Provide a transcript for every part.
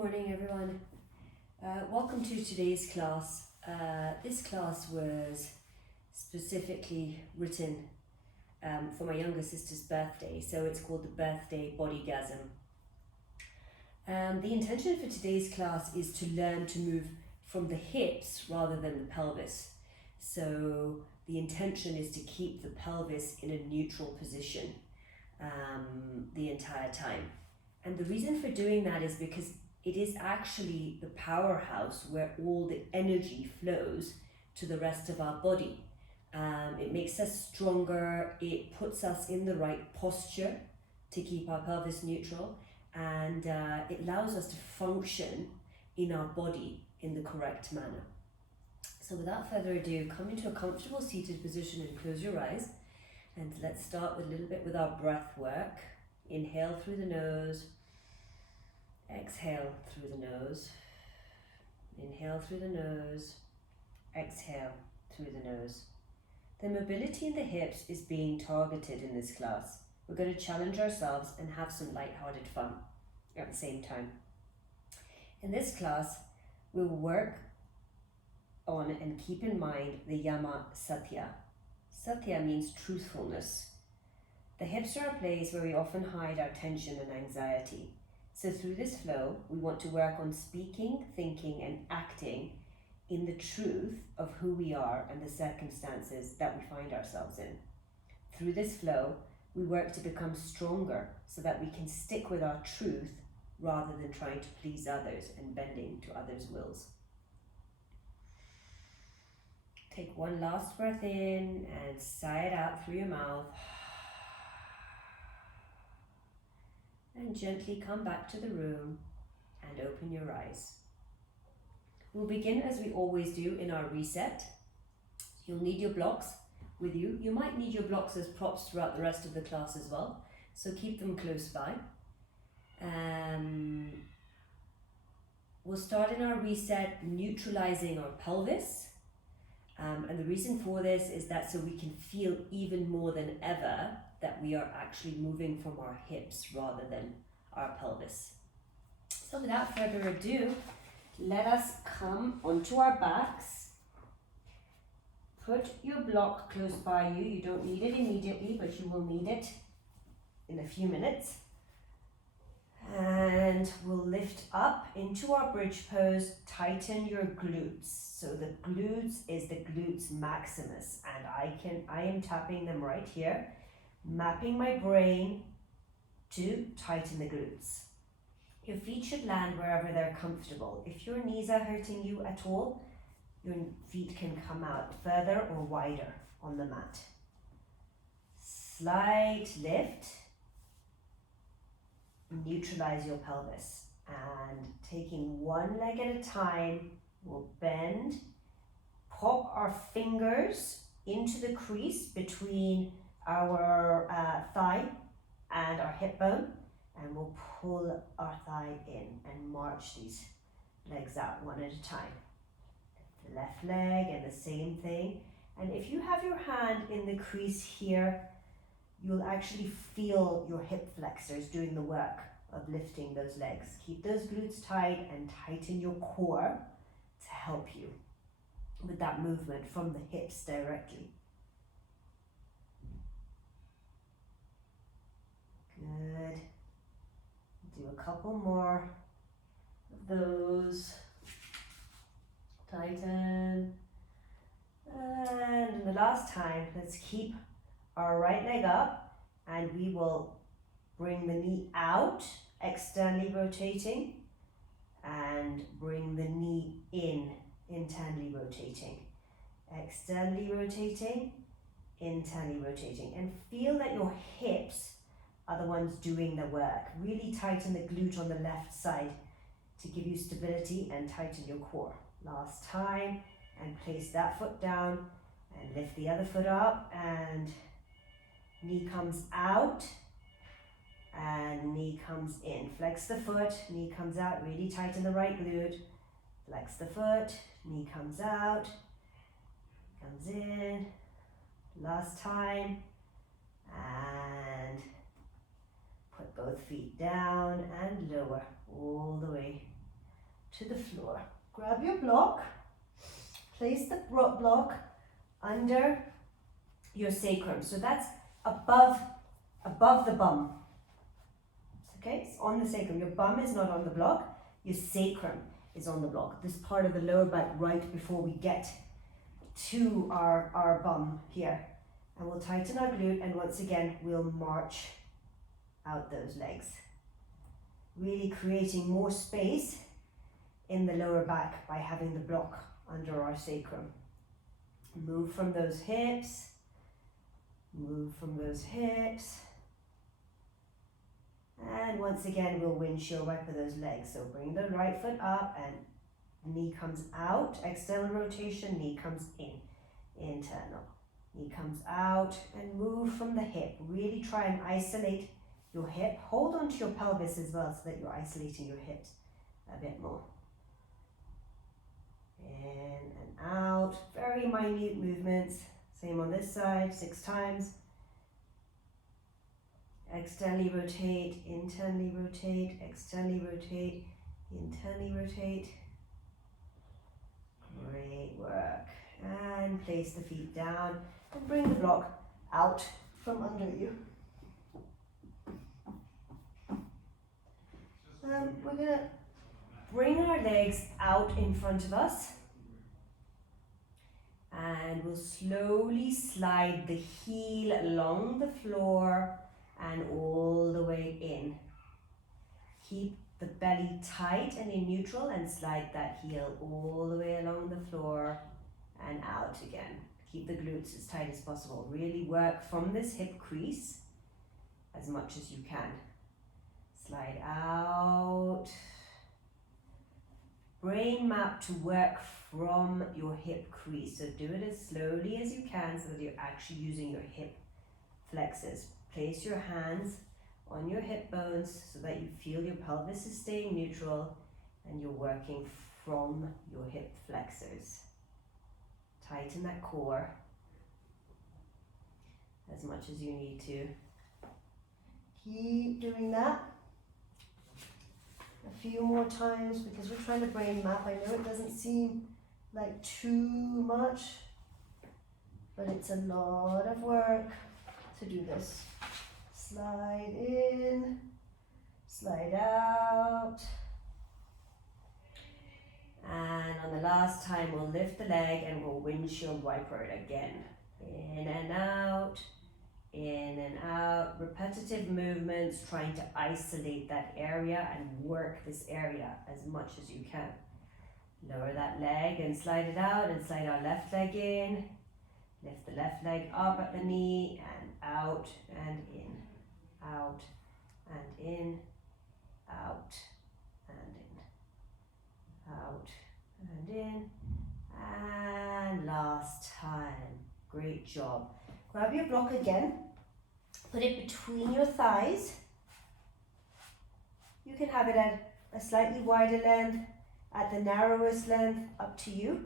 morning, everyone. Welcome to today's class. This class was specifically written for my younger sister's birthday, so it's called the Birthday Bodygasm. The intention for today's class is to learn to move from the hips rather than the pelvis. So the intention is to keep the pelvis in a neutral position the entire time. And the reason for doing that is because it is actually the powerhouse where all the energy flows to the rest of our body. It makes us stronger, it puts us in the right posture to keep our pelvis neutral, and it allows us to function in our body in the correct manner. So without further ado, come into a comfortable seated position and close your eyes. And let's start with a little bit with our breath work. Inhale through the nose. Exhale through the nose. Inhale through the nose. Exhale through the nose. The mobility in the hips is being targeted in this class. We're going to challenge ourselves and have some light-hearted fun at the same time. In this class, we'll work on and keep in mind the Yama Satya. Satya means truthfulness. The hips are a place where we often hide our tension and anxiety. So through this flow, we want to work on speaking, thinking, and acting in the truth of who we are and the circumstances that we find ourselves in. Through this flow, we work to become stronger so that we can stick with our truth rather than trying to please others and bending to others' wills. Take one last breath in and sigh it out through your mouth. And gently come back to the room and open your eyes. We'll begin as we always do in our reset. You'll need your blocks with you. You might need your blocks as props throughout the rest of the class as well, so keep them close by. We'll start in our reset neutralizing our pelvis. And the reason for this is that so we can feel even more than ever that we are actually moving from our hips rather than our pelvis. So without further ado, let us come onto our backs. Put your block close by you. You don't need it immediately, but you will need it in a few minutes. And we'll lift up into our bridge pose, tighten your glutes. So the glutes is the glutes maximus, and I am tapping them right here, mapping my brain to tighten the glutes. Your feet should land wherever they're comfortable. If your knees are hurting you at all, your feet can come out further or wider on the mat. Slight lift. Neutralize your pelvis, and taking one leg at a time, we'll bend, pop our fingers into the crease between our thigh and our hip bone, and we'll pull our thigh in and march these legs out one at a time. The left leg and the same thing. And if you have your hand in the crease here, you'll actually feel your hip flexors doing the work of lifting those legs. Keep those glutes tight and tighten your core to help you with that movement from the hips directly. Good. Do a couple more of those. Tighten. And the last time, let's keep our right leg up, and we will bring the knee out, externally rotating, and bring the knee in, internally rotating. Externally rotating, internally rotating. And feel that your hips are the ones doing the work. Really tighten the glute on the left side to give you stability and tighten your core. Last time, and place that foot down and lift the other foot up, and knee comes out and knee comes in. Flex the foot, knee comes out, really tighten the right glute. Flex the foot, knee comes out, comes in. Last time, and put both feet down and lower all the way to the floor. Grab your block, place the block under your sacrum. So that's above the bum. Okay, it's on the sacrum. Your bum is not on the block, your sacrum is on the block. This part of the lower back right before we get to our bum here. And we'll tighten our glute, and once again, we'll march out those legs. Really creating more space in the lower back by having the block under our sacrum. Move from those hips, move from those hips. And once again, we'll windshield wiper those legs. So bring the right foot up and knee comes out, external rotation, knee comes in, internal. Knee comes out and move from the hip. Really try and isolate your hip. Hold onto your pelvis as well so that you're isolating your hips a bit more. In and out. Very minute movements. Same on this side, 6 times. Externally rotate, internally rotate, externally rotate, internally rotate. Great work. And place the feet down and bring the block out from under you. We're going to bring our legs out in front of us, and we'll slowly slide the heel along the floor and all the way in. Keep the belly tight and in neutral and slide that heel all the way along the floor and out again. Keep the glutes as tight as possible. Really work from this hip crease as much as you can. Slide out. Brain map to work from your hip crease. So do it as slowly as you can so that you're actually using your hip flexors. Place your hands on your hip bones so that you feel your pelvis is staying neutral and you're working from your hip flexors. Tighten that core as much as you need to. Keep doing that a few more times because we're trying to brain map. I know it doesn't seem like too much, but it's a lot of work to do this. Slide in, slide out. And on the last time, we'll lift the leg and we'll windshield wiper it again. In and out, in and out. Repetitive movements, trying to isolate that area and work this area as much as you can. Lower that leg and slide it out, and slide our left leg in. Lift the left leg up at the knee and out and in. Out and in, out and in, out and in, and last time. Great job. Grab your block again, put it between your thighs. You can have it at a slightly wider length, at the narrowest length, up to you.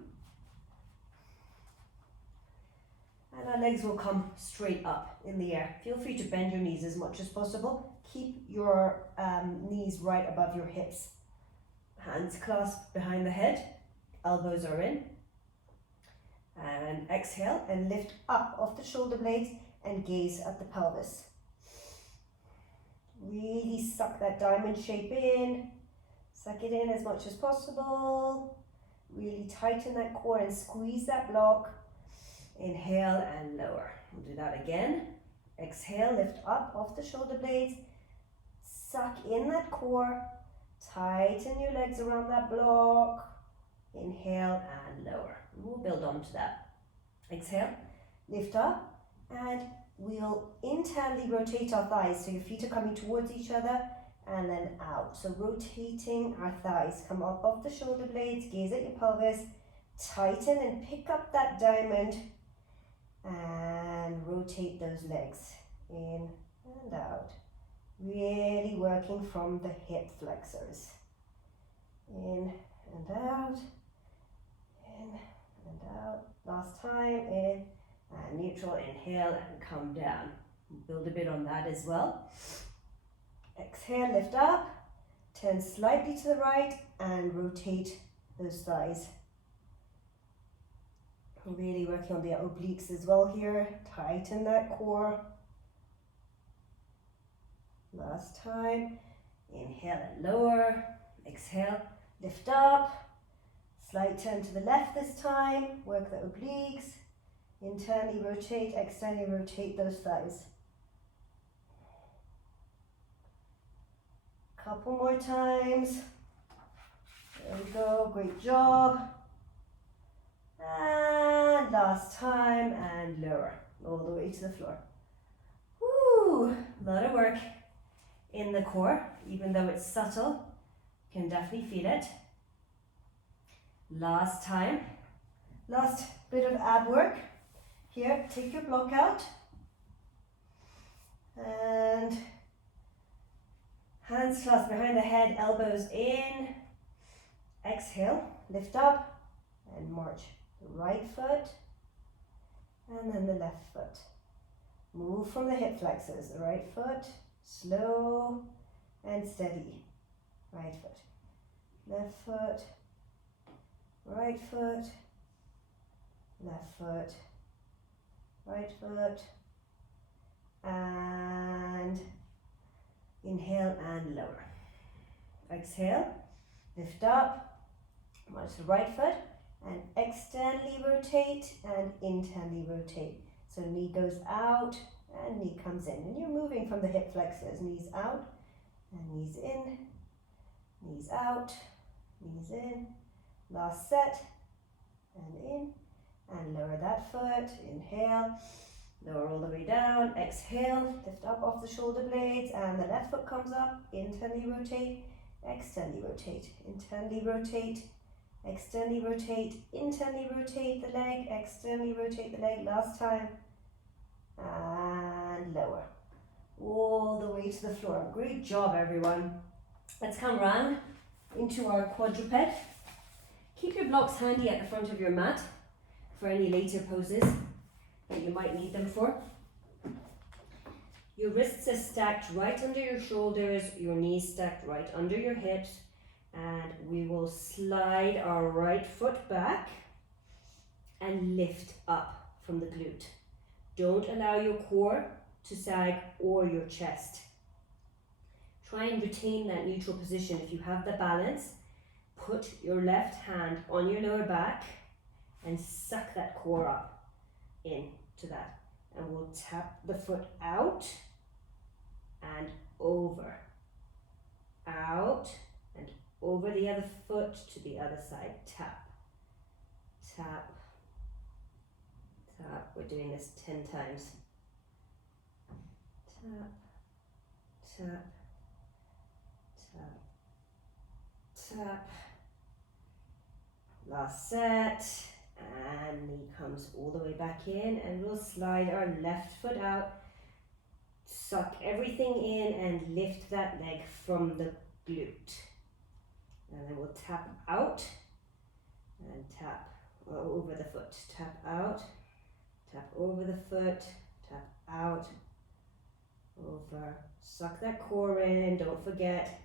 And our legs will come straight up in the air. Feel free to bend your knees as much as possible. Keep your knees right above your hips. Hands clasped behind the head. Elbows are in. And exhale and lift up off the shoulder blades and gaze at the pelvis. Really suck that diamond shape in. Suck it in as much as possible. Really tighten that core and squeeze that block. Inhale and lower. We'll do that again. Exhale, lift up off the shoulder blades. Suck in that core. Tighten your legs around that block. Inhale and lower. We'll build on to that. Exhale, lift up, and we'll internally rotate our thighs. So your feet are coming towards each other and then out. So rotating our thighs. Come up off the shoulder blades, gaze at your pelvis. Tighten and pick up that diamond. And rotate those legs in and out. Really working from the hip flexors. In and out. In and out. Last time, in and neutral. Inhale and come down. Build a bit on that as well. Exhale, lift up. Turn slightly to the right and rotate those thighs. Really working on the obliques as well here. Tighten that core. Last time. Inhale and lower. Exhale, lift up. Slight turn to the left this time. Work the obliques. Internally rotate, externally rotate those thighs. Couple more times. There we go, great job. And last time, and lower, all the way to the floor. Woo, a lot of work in the core, even though it's subtle, you can definitely feel it. Last time, last bit of ab work. Here, take your block out. And hands clasped behind the head, elbows in. Exhale, lift up and march. The right foot and then the left foot. Move from the hip flexors. The right foot, slow and steady. Right foot, left foot, right foot, left foot, right foot, and inhale and lower. Exhale, lift up, march the right foot, and externally rotate and internally rotate. So knee goes out and knee comes in. And you're moving from the hip flexors, knees out and knees in, knees out, knees in. Last set, and in, and lower that foot. Inhale, lower all the way down. Exhale, lift up off the shoulder blades, and the left foot comes up. Internally rotate, externally rotate, internally rotate, externally rotate, internally rotate the leg, externally rotate the leg. Last time, and lower, all the way to the floor. Great job, everyone. Let's come round into our quadruped. Keep your blocks handy at the front of your mat for any later poses that you might need them for. Your wrists are stacked right under your shoulders, your knees stacked right under your hips, and we will slide our right foot back and lift up from the glute. Don't allow your core to sag or your chest. Try and retain that neutral position. If you have the balance, put your left hand on your lower back and suck that core up into that. And we'll tap the foot out and over, out and over the other foot to the other side. Tap, tap, tap. We're doing this 10 times. Tap, tap, tap, tap. Last set, and knee comes all the way back in, and we'll slide our left foot out, suck everything in and lift that leg from the glute. And then we'll tap out and tap over the foot. Tap out, tap over the foot, tap out, over. Suck that core in, don't forget.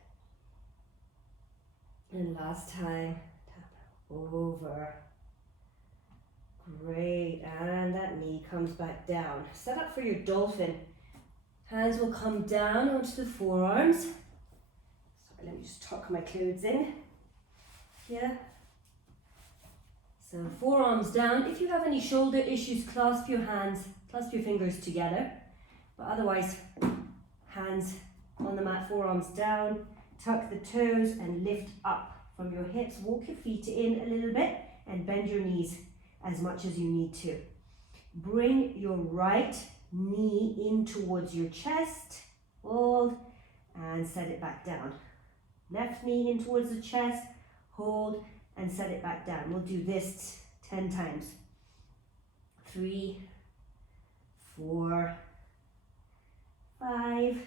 And last time, tap over. Great, and that knee comes back down. Set up for your dolphin. Hands will come down onto the forearms. Sorry, let me just tuck my clothes in. Yeah. So forearms down. If you have any shoulder issues, clasp your hands, clasp your fingers together. But otherwise, hands on the mat, forearms down. Tuck the toes and lift up from your hips. Walk your feet in a little bit and bend your knees as much as you need to. Bring your right knee in towards your chest, hold, and set it back down. Left knee in towards the chest, hold, and set it back down. We'll do this 10 times. 3, 4, 5,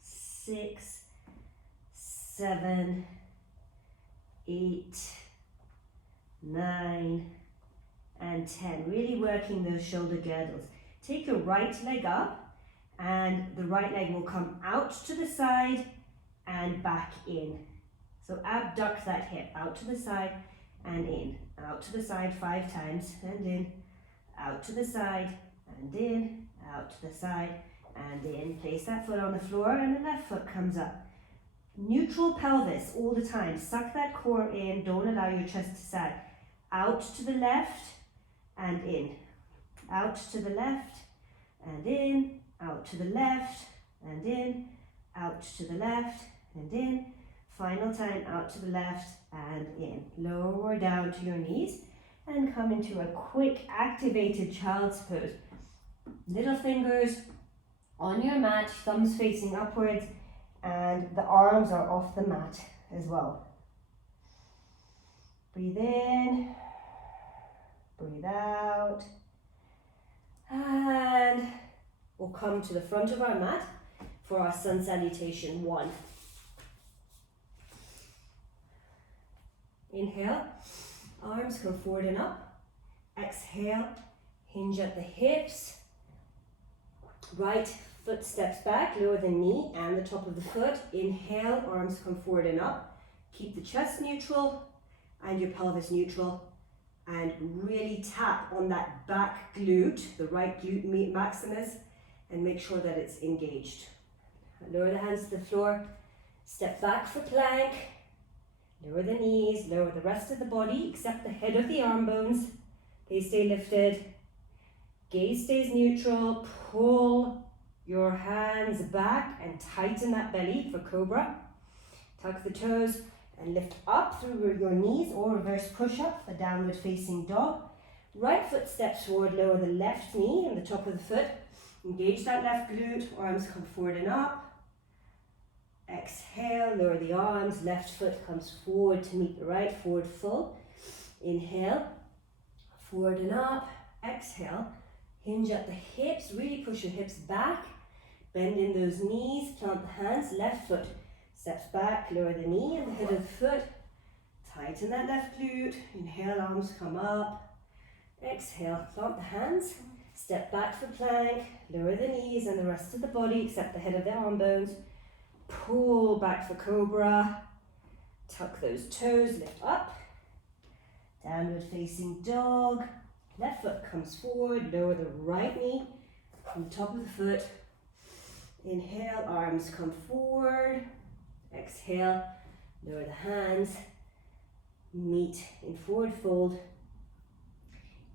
6, 7, 8, 9, and 10. Really working those shoulder girdles. Take your right leg up, and the right leg will come out to the side and back in. So abduct that hip out to the side and in. Out to the side 5 times and in. Out to the side and in. Out to the side and in. Place that foot on the floor and the left foot comes up. Neutral pelvis all the time. Suck that core in. Don't allow your chest to sag. Out to the left and in. Out to the left and in. Out to the left and in. Out to the left and in. Final time, out to the left and in. Lower down to your knees and come into a quick activated child's pose. Little fingers on your mat, thumbs facing upwards, and the arms are off the mat as well. Breathe in, breathe out, and we'll come to the front of our mat for our sun salutation 1. Inhale, arms come forward and up. Exhale, hinge at the hips. Right foot steps back, lower the knee and the top of the foot. Inhale, arms come forward and up. Keep the chest neutral and your pelvis neutral. And really tap on that back glute, the right glute maximus, and make sure that it's engaged. Lower the hands to the floor. Step back for plank. Lower the knees, lower the rest of the body except the head of the arm bones. They stay lifted. Gaze stays neutral. Pull your hands back and tighten that belly for Cobra. Tuck the toes and lift up through your knees or reverse push-up, the downward facing dog. Right foot steps forward, lower the left knee and the top of the foot. Engage that left glute, arms come forward and up. Exhale, lower the arms, left foot comes forward to meet the right, forward fold. Inhale, forward and up. Exhale, hinge at the hips, really push your hips back. Bend in those knees, plant the hands, left foot steps back, lower the knee and the head of the foot. Tighten that left glute. Inhale, arms come up. Exhale, plant the hands, step back for plank, lower the knees and the rest of the body except the head of the arm bones. Pull back for Cobra, tuck those toes, lift up, downward facing dog, left foot comes forward, lower the right knee from the top of the foot. Inhale, arms come forward, exhale, lower the hands, meet in forward fold.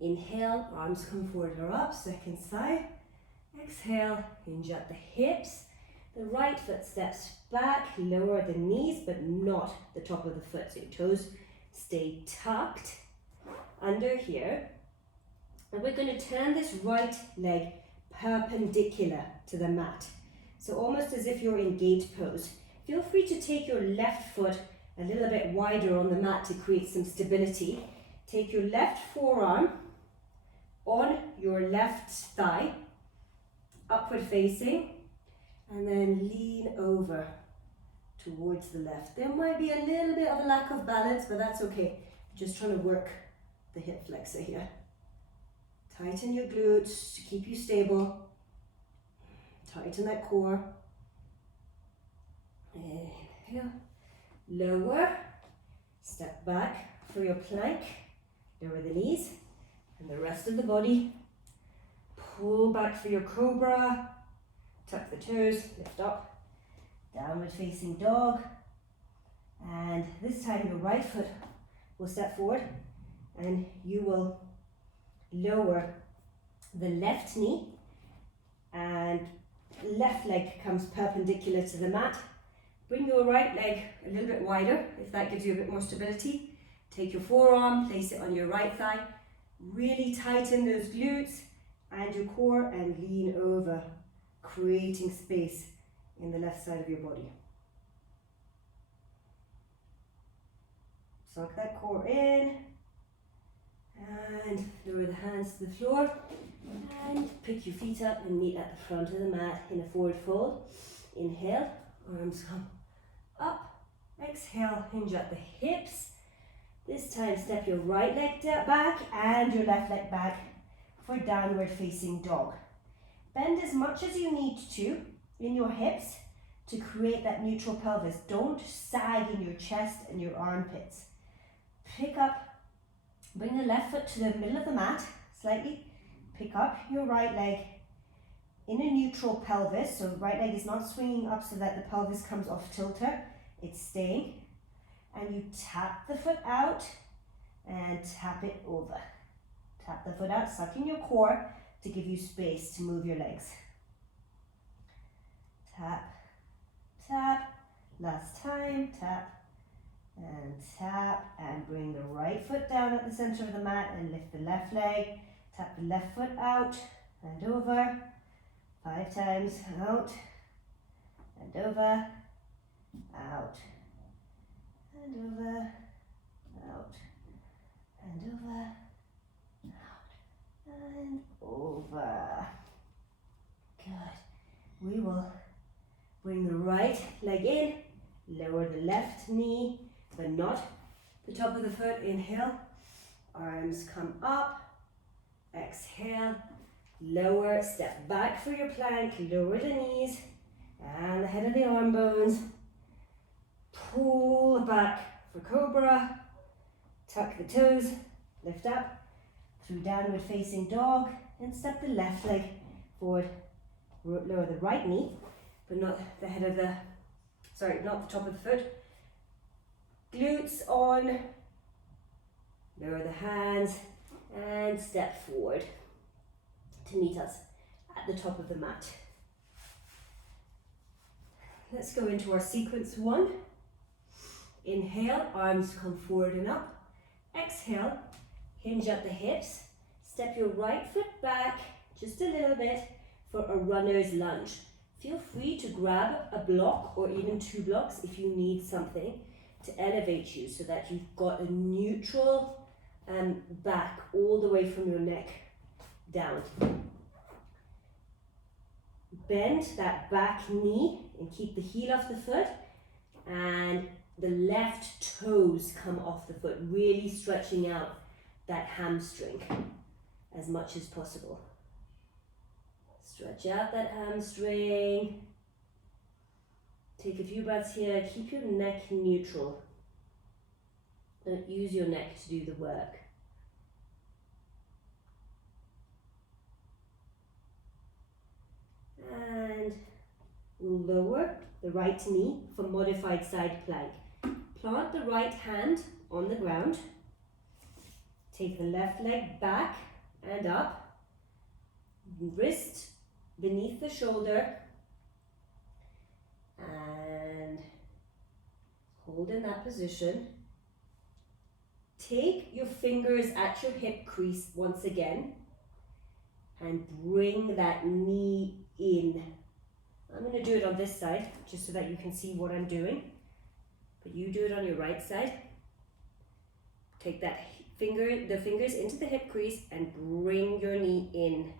Inhale, arms come forward or up, second side. Exhale, hinge at the hips. The right foot steps back, lower the knees, but not the top of the foot. So your toes stay tucked under here. And we're going to turn this right leg perpendicular to the mat. So almost as if you're in gate pose. Feel free to take your left foot a little bit wider on the mat to create some stability. Take your left forearm on your left thigh, upward facing. And then lean over towards the left. There might be a little bit of a lack of balance, but that's okay. Just trying to work the hip flexor here. Tighten your glutes to keep you stable. Tighten that core. Inhale. Lower. Step back for your plank. Lower the knees and the rest of the body. Pull back for your Cobra. Tuck the toes, lift up, downward facing dog. And this time your right foot will step forward and you will lower the left knee and left leg comes perpendicular to the mat. Bring your right leg a little bit wider if that gives you a bit more stability. Take your forearm, place it on your right thigh. Really tighten those glutes and your core and lean over, creating space in the left side of your body. Suck that core in and lower the hands to the floor and pick your feet up and meet at the front of the mat in a forward fold. Inhale, arms come up. Exhale, hinge at the hips. This time step your right leg back and your left leg back for downward facing dog. Bend as much as you need to in your hips to create that neutral pelvis. Don't sag in your chest and your armpits. Pick up, bring the left foot to the middle of the mat, slightly. Pick up your right leg in a neutral pelvis. So right leg is not swinging up so that the pelvis comes off tilter. It's staying. And you tap the foot out and tap it over. Tap the foot out, suck in your core to give you space to move your legs. Tap, tap, last time, tap, and bring the right foot down at the center of the mat and lift the left leg. Tap the left foot out and over. 5 times, out, and over, out, and over, out, and over, out, and over. Good. We will bring the right leg in, lower the left knee, but not the top of the foot. Inhale, arms come up, exhale, lower, step back for your plank, lower the knees and the head of the arm bones. Pull back for Cobra, tuck the toes, lift up through downward facing dog and step the left leg forward. Lower the right knee, but not the head of the, not the top of the foot. Glutes on, lower the hands and step forward to meet us at the top of the mat. Let's go into our sequence 1. Inhale, arms come forward and up. Exhale, hinge at the hips. Step your right foot back just a little bit for a runner's lunge. Feel free to grab a block or even 2 blocks if you need something to elevate you so that you've got a neutral back all the way from your neck down. Bend that back knee and keep the heel off the foot, and the left toes come off the foot, really stretching out that hamstring as much as possible. Stretch out that hamstring. Take a few breaths here. Keep your neck neutral. Don't use your neck to do the work. And we'll lower the right knee for modified side plank. Plant the right hand on the ground. Take the left leg back and up. Wrist beneath the shoulder. And hold in that position. Take your fingers at your hip crease once again and bring that knee in. I'm going to do it on this side just so that you can see what I'm doing, but you do it on your right side. Take that the fingers into the hip crease and bring your knee in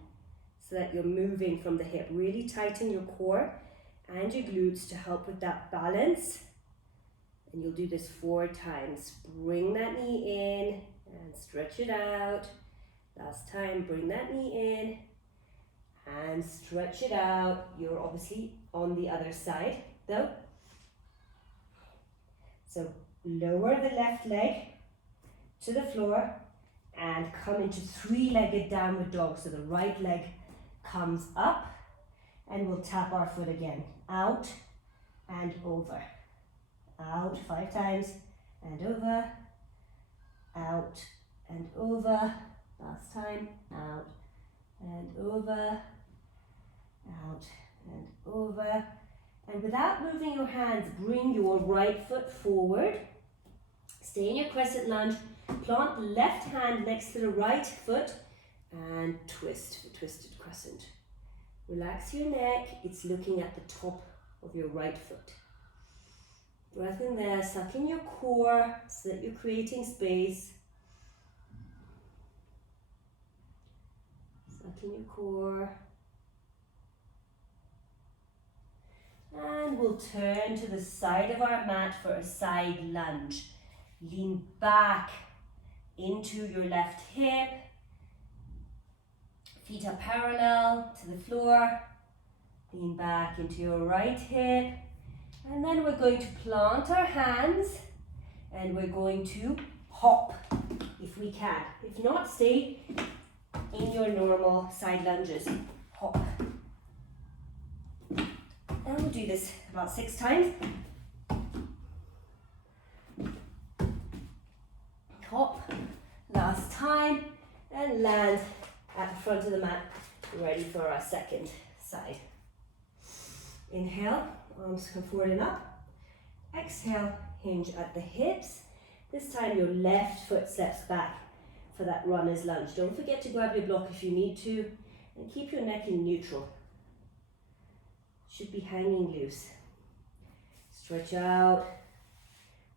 so that you're moving from the hip. Really tighten your core and your glutes to help with that balance. And you'll do this 4 times. Bring that knee in and stretch it out. Last time, bring that knee in and stretch it out. You're obviously on the other side though. So lower the left leg to the floor and come into 3-legged downward dog. So the right leg comes up and we'll tap our foot again. Out and over. Out 5 times and over. Out and over. Last time. Out and over. Out and over. And without moving your hands, bring your right foot forward. Stay in your crescent lunge. Plant the left hand next to the right foot and twist for twisted crescent. Relax your neck. It's looking at the top of your right foot. Breath in there, suck in your core so that you're creating space. Suck in your core. And we'll turn to the side of our mat for a side lunge. Lean back into your left hip. Feet are parallel to the floor. Lean back into your right hip. And then we're going to plant our hands and we're going to hop if we can. If not, stay in your normal side lunges. Hop. And we'll do this about 6 times. Hop. Last time. And land at the front of the mat, ready for our second side. Inhale, arms come forward and up. Exhale, hinge at the hips. This time your left foot steps back for that runner's lunge. Don't forget to grab your block if you need to, and keep your neck in neutral. Should be hanging loose. Stretch out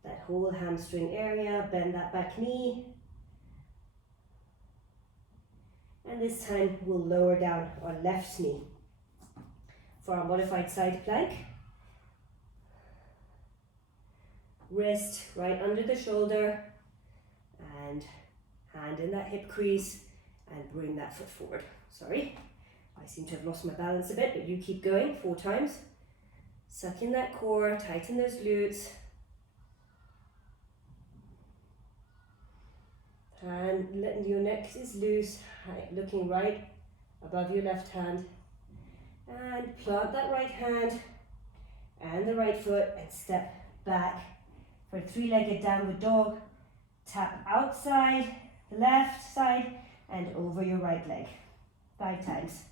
that whole hamstring area, bend that back knee. And this time we'll lower down our left knee for our modified side plank. Wrist right under the shoulder and hand in that hip crease and bring that foot forward. Sorry, I seem to have lost my balance a bit, but you keep going 4 times. Suck in that core, tighten those glutes. And letting your neck is loose, looking right above your left hand. And plant that right hand and the right foot and step back for a 3-legged downward dog. Tap outside, the left side, and over your right leg. 5 times.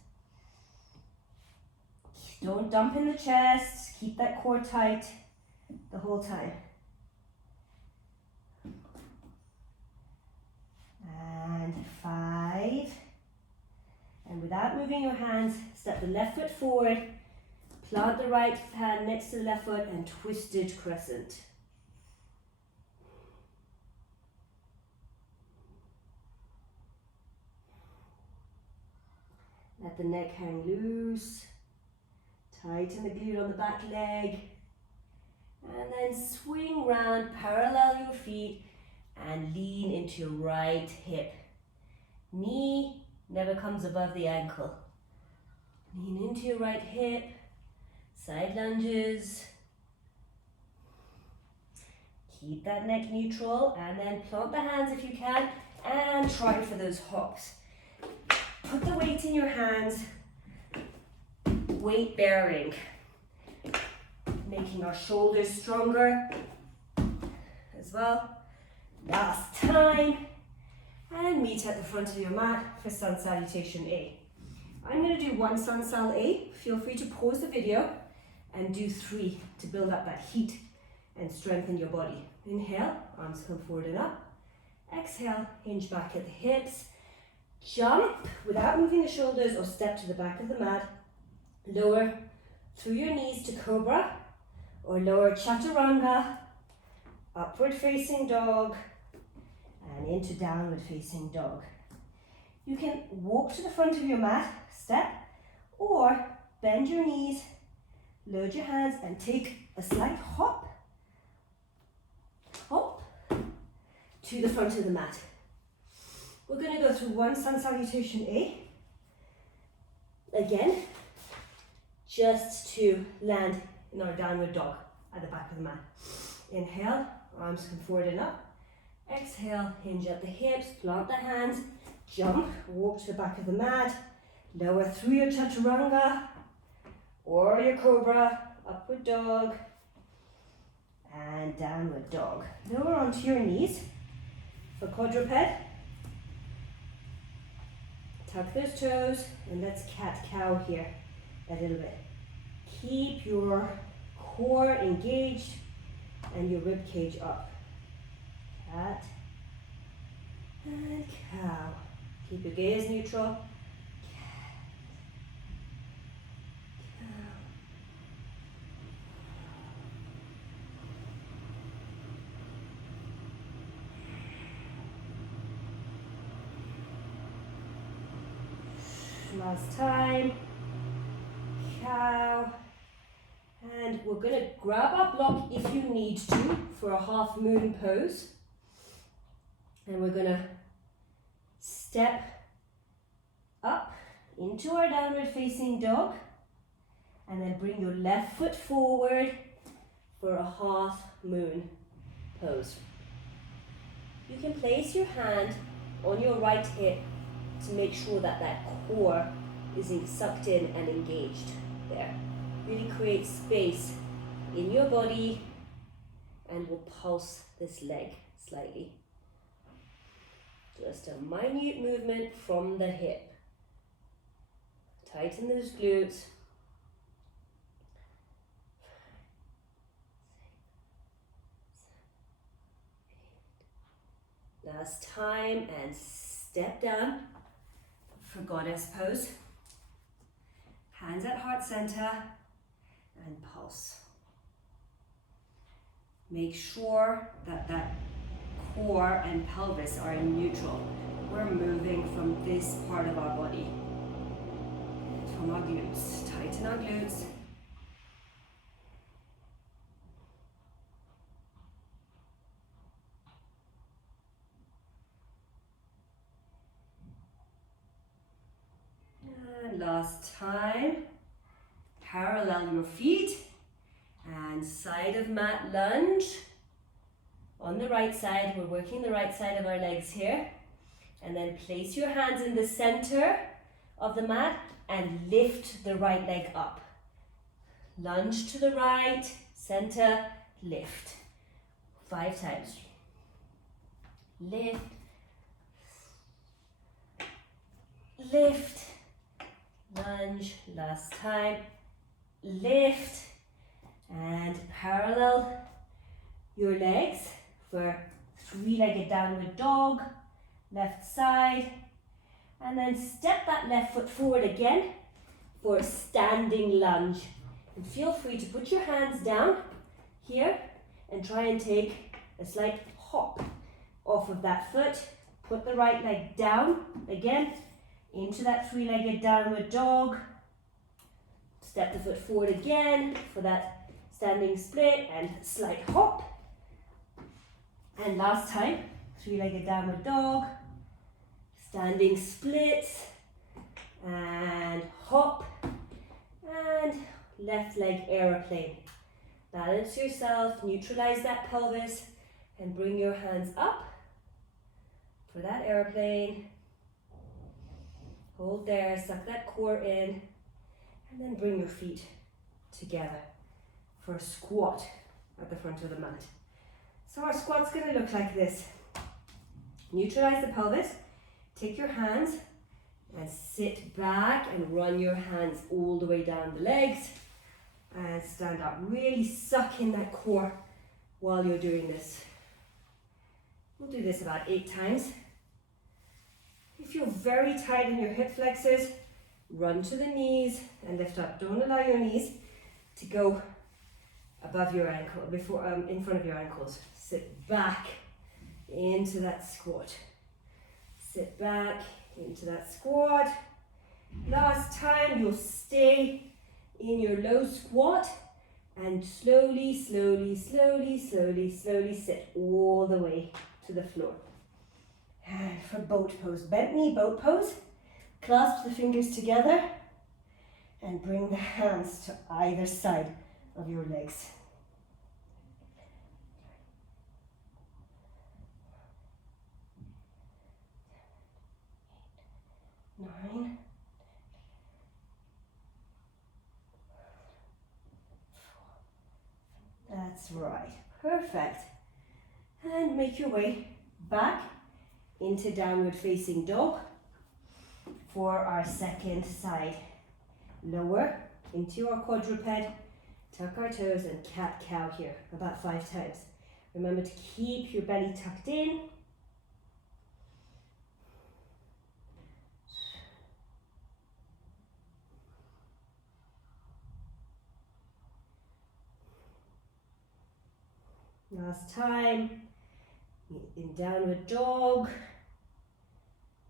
Don't dump in the chest, keep that core tight the whole time. And 5. And without moving your hands, step the left foot forward, plant the right hand next to the left foot and twisted crescent. Let the neck hang loose, tighten the glute on the back leg, and then swing round, parallel your feet and lean into your right hip. Knee never comes above the ankle. Lean into your right hip, side lunges. Keep that neck neutral and then plant the hands if you can and try for those hops. Put the weight in your hands, weight bearing, making our shoulders stronger as well. Last time, and meet at the front of your mat for Sun Salutation A. I'm going to do 1 Sun Sal A. Feel free to pause the video and do 3 to build up that heat and strengthen your body. Inhale, arms come forward and up. Exhale, hinge back at the hips. Jump without moving the shoulders or step to the back of the mat. Lower through your knees to Cobra or lower Chaturanga, upward facing dog, and into downward facing dog. You can walk to the front of your mat, step, or bend your knees, load your hands, and take a slight hop, hop, to the front of the mat. We're going to go through 1 Sun Salutation A. Again, just to land in our downward dog at the back of the mat. Inhale, arms come forward and up. Exhale, hinge at the hips, plant the hands, jump, walk to the back of the mat, lower through your Chaturanga or your Cobra, upward dog, and downward dog. Lower onto your knees for quadruped. Tuck those toes, and let's cat-cow here a little bit. Keep your core engaged and your rib cage up. Cat and cow. Keep your gaze neutral. Cat, cow. Last time. Cow. And we're going to grab our block if you need to for a half moon pose. And we're going to step up into our downward facing dog. And then bring your left foot forward for a half moon pose. You can place your hand on your right hip to make sure that that core is sucked in and engaged there. Really create space in your body and will pulse this leg slightly. Just a minute movement from the hip. Tighten those glutes. Last time, and step down for goddess pose. Hands at heart center and pulse. Make sure that that core and pelvis are in neutral. We're moving from this part of our body, from our glutes. Tighten our glutes. And last time, parallel your feet and side of mat lunge. On the right side, we're working the right side of our legs here. And then place your hands in the center of the mat and lift the right leg up. Lunge to the right, center, lift. 5 times. Lift, lift, lunge, last time, lift, and parallel your legs for 3-legged downward dog, left side, and then step that left foot forward again for a standing lunge. And feel free to put your hands down here and try and take a slight hop off of that foot. Put the right leg down again into that 3-legged downward dog. Step the foot forward again for that standing split and slight hop. And last time, 3-legged downward dog, standing splits, and hop, and left leg aeroplane. Balance yourself, neutralize that pelvis, and bring your hands up for that aeroplane. Hold there, suck that core in, and then bring your feet together for a squat at the front of the mat. So our squat's going to look like this. Neutralize the pelvis, take your hands and sit back and run your hands all the way down the legs and stand up. Really suck in that core while you're doing this. We'll do this about 8 times. If you're very tight in your hip flexors, run to the knees and lift up. Don't allow your knees to go above your ankle, in front of your ankles. Sit back into that squat. Sit back into that squat. Last time, you'll stay in your low squat and slowly, slowly, slowly, slowly, slowly sit all the way to the floor. And for boat pose, bent knee boat pose. Clasp the fingers together and bring the hands to either side of your legs. 9, 4. That's right. Perfect. And make your way back into downward facing dog for our second side. Lower into our quadruped, tuck our toes, and cat-cow here about 5 times. Remember to keep your belly tucked in. Last time, in downward dog,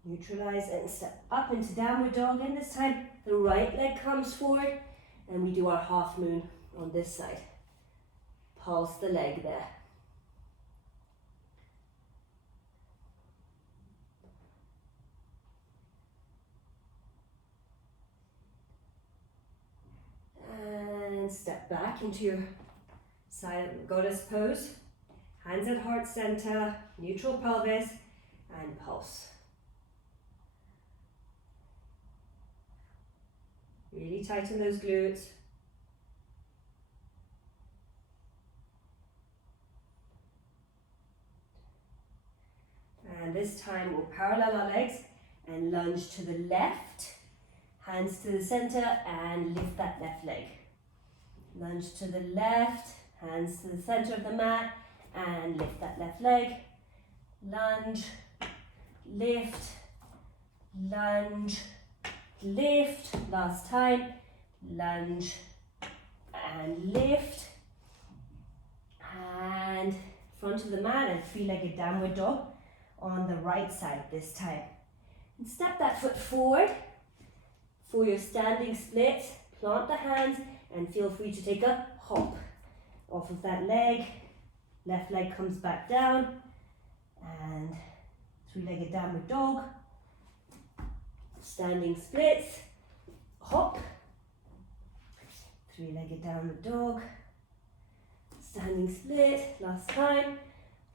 neutralize and step up into downward dog, and this time the right leg comes forward and we do our half moon on this side. Pulse the leg there. And step back into your Silent goddess pose. Hands at heart center, neutral pelvis, and pulse. Really tighten those glutes. And this time we'll parallel our legs and lunge to the left. Hands to the center and lift that left leg. Lunge to the left, hands to the center of the mat and lift that left leg. Lunge, lift, lunge, lift. Last time. Lunge and lift. And front of the mat and three-legged downward dog on the right side this time. And step that foot forward for your standing split. Plant the hands and feel free to take a hop off of that leg. Left leg comes back down and three-legged downward dog. Standing splits, hop, three-legged downward dog, standing split, last time,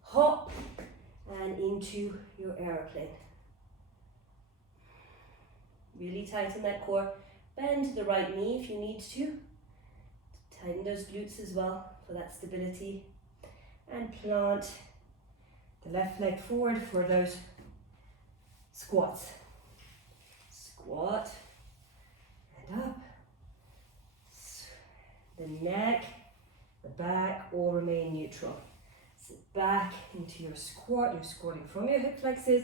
hop, and into your aeroplane. Really tighten that core, bend the right knee if you need to. Tighten those glutes as well for that stability. And plant the left leg forward for those squats. Squat and up. The neck, the back all remain neutral. Sit back into your squat. You're squatting from your hip flexors.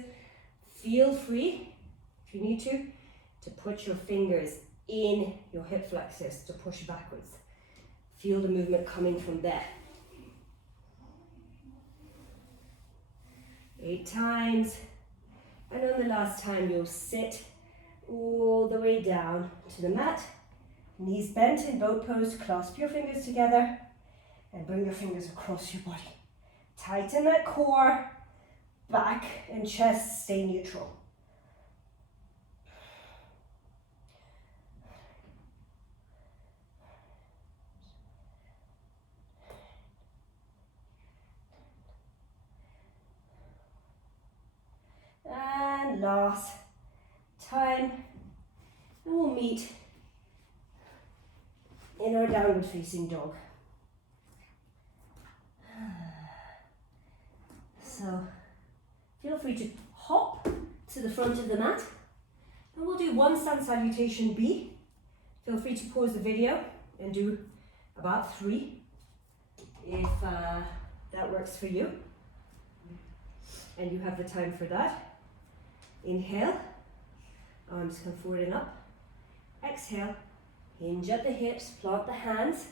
Feel free, if you need to put your fingers in your hip flexors to push backwards. Feel the movement coming from there. 8 times. And on the last time, you'll sit all the way down to the mat. Knees bent in boat pose. Clasp your fingers together and bring your fingers across your body. Tighten that core. Back and chest stay neutral. And last time, and we'll meet in our downward facing dog. So feel free to hop to the front of the mat, and we'll do one stand salutation B. Feel free to pause the video and do about 3 if that works for you and you have the time for that. Inhale, arms come forward and up. Exhale, hinge at the hips, plant the hands,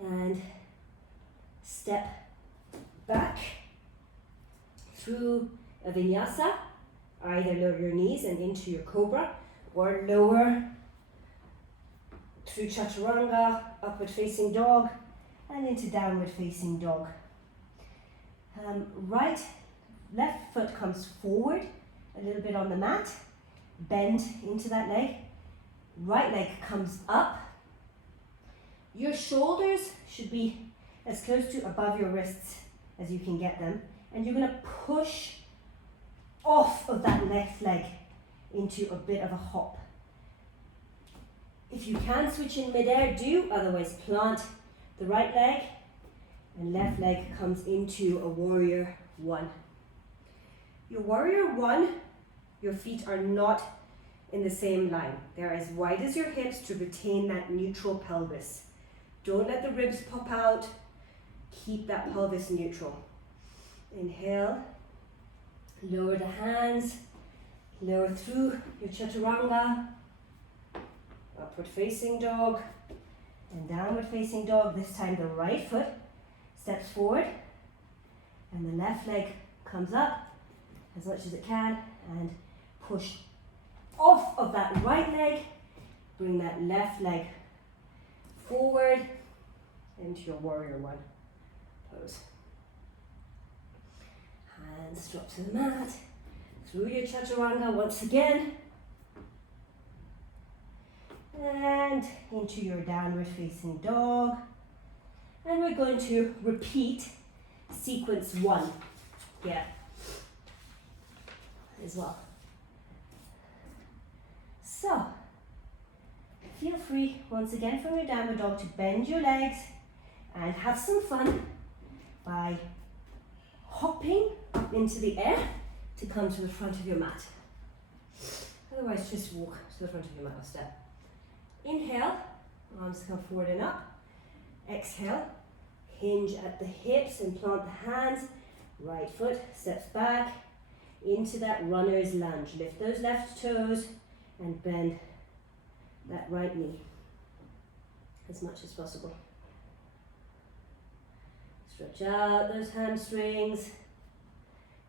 and step back through a vinyasa. Either lower your knees and into your cobra, or lower through chaturanga, upward facing dog, and into downward facing dog. Left foot comes forward a little bit on the mat, bend into that leg. Right leg comes up. Your shoulders should be as close to above your wrists as you can get them, and you're going to push off of that left leg into a bit of a hop. If you can switch in midair, do. Otherwise, plant the right leg and left leg comes into a warrior 1. Your warrior 1, your feet are not in the same line. They're as wide as your hips to retain that neutral pelvis. Don't let the ribs pop out. Keep that pelvis neutral. Inhale, lower the hands, lower through your chaturanga, upward facing dog, and downward facing dog. This time the right foot steps forward, and the left leg comes up as much as it can, and push off of that right leg. Bring that left leg forward into your warrior 1 pose. Hands drop to the mat, through your chaturanga once again, and into your downward facing dog. And we're going to repeat sequence 1 here as well. So, feel free once again from your downward dog to bend your legs and have some fun by hopping up into the air to come to the front of your mat. Otherwise, just walk to the front of your mat or step. Inhale, arms come forward and up. Exhale, hinge at the hips and plant the hands. Right foot steps back into that runner's lunge. Lift those left toes and bend that right knee as much as possible. Stretch out those hamstrings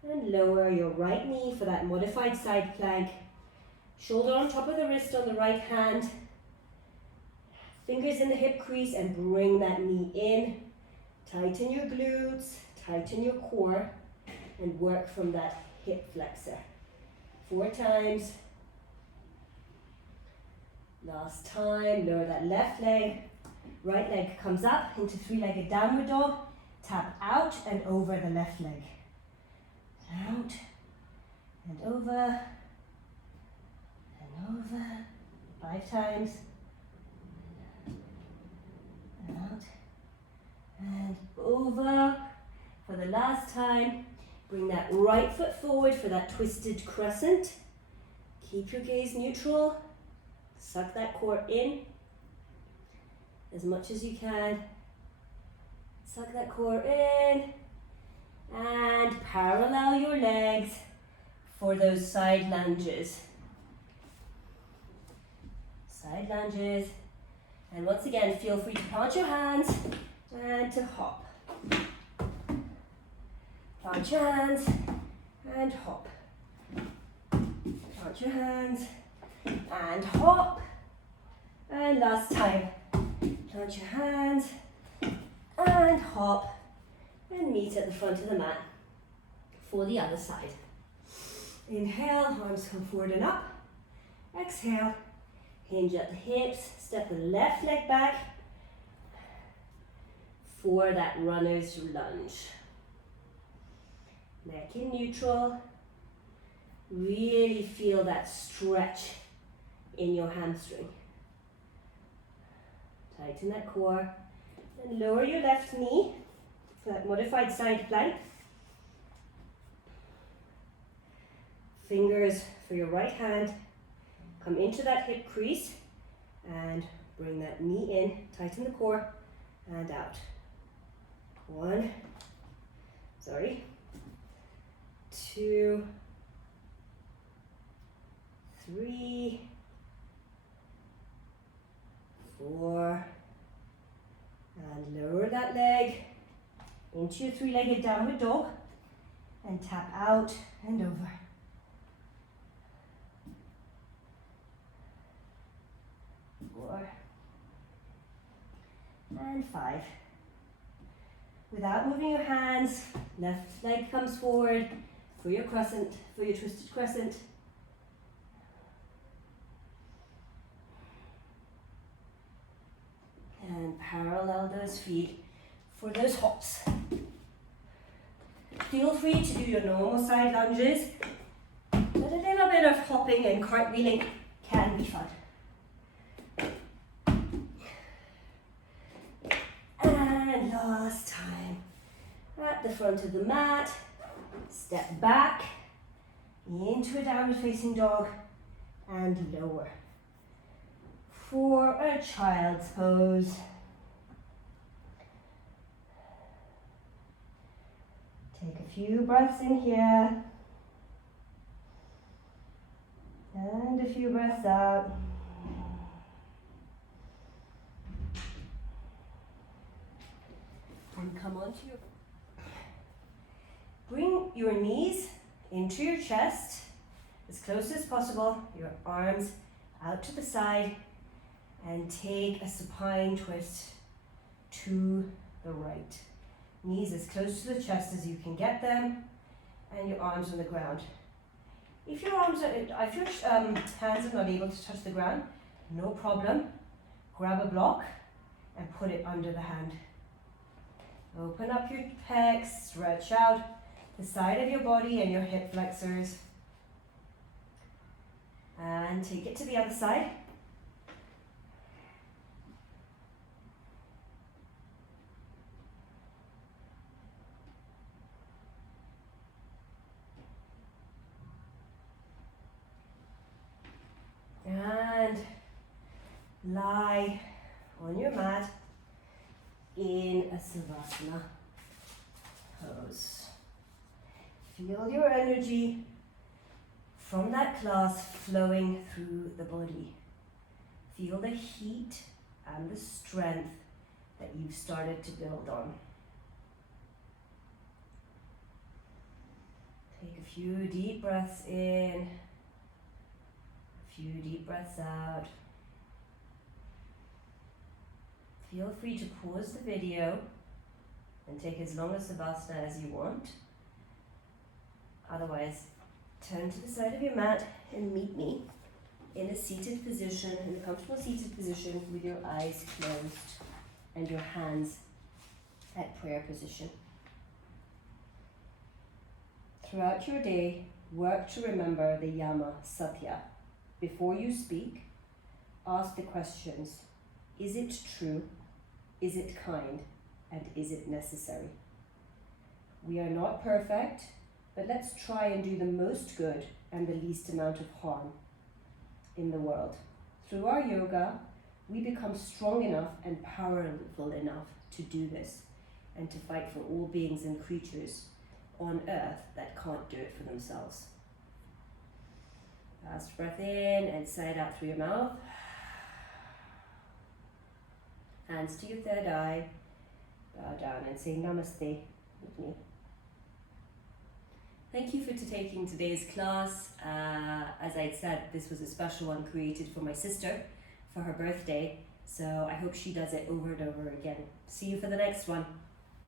and lower your right knee for that modified side plank. Shoulder on top of the wrist on the right hand. Fingers in the hip crease and bring that knee in. Tighten your glutes, tighten your core, and work from that hip flexor. 4 times. Last time, lower that left leg. Right leg comes up into 3-legged downward dog. Tap out and over the left leg. Out and over and over. 5 times. And out and over. For the last time, bring that right foot forward for that twisted crescent. Keep your gaze neutral. Suck that core in as much as you can. Suck that core in and parallel your legs for those side lunges. Side lunges. And once again, feel free to plant your hands and to hop. Plant your hands and hop. Plant your hands and hop. And last time, plant your hands and hop and meet at the front of the mat for the other side. Inhale, arms come forward and up. Exhale, hinge at the hips, step the left leg back for that runner's lunge. Neck in neutral. Really feel that stretch in your hamstring. Tighten that core and lower your left knee for that modified side plank. Fingers for your right hand. Come into that hip crease and bring that knee in. Tighten the core and out. 2, 3, 4, and lower that leg into your 3-legged downward dog and tap out and over. 4 and 5. Without moving your hands, left leg comes forward for your crescent, for your twisted crescent. And parallel those feet for those hops. Feel free to do your normal side lunges, but a little bit of hopping and cartwheeling can be fun. And last time, at the front of the mat, step back into a downward facing dog and lower for a child's pose. Take a few breaths in here and a few breaths out. And come onto your... Bring your knees into your chest as close as possible, your arms out to the side, and take a supine twist to the right. Knees as close to the chest as you can get them, and your arms on the ground. If your hands are not able to touch the ground, no problem. Grab a block and put it under the hand. Open up your pecs, stretch out the side of your body and your hip flexors. And take it to the other side. And lie on your mat in a Savasana pose. Feel your energy from that class flowing through the body. Feel the heat and the strength that you've started to build on. Take a few deep breaths in, a few deep breaths out. Feel free to pause the video and take as long a Savasana as you want. Otherwise, turn to the side of your mat and meet me in a seated position, in a comfortable seated position with your eyes closed and your hands at prayer position. Throughout your day, work to remember the Yama Satya. Before you speak, ask the questions: is it true? Is it kind? And is it necessary? We are not perfect, but let's try and do the most good and the least amount of harm in the world. Through our yoga, we become strong enough and powerful enough to do this and to fight for all beings and creatures on earth that can't do it for themselves. Last breath in and sigh it out through your mouth. Hands to your third eye. Bow down and say namaste with me. Thank you for taking today's class. As I said, this was a special one created for my sister for her birthday. So I hope she does it over and over again. See you for the next one.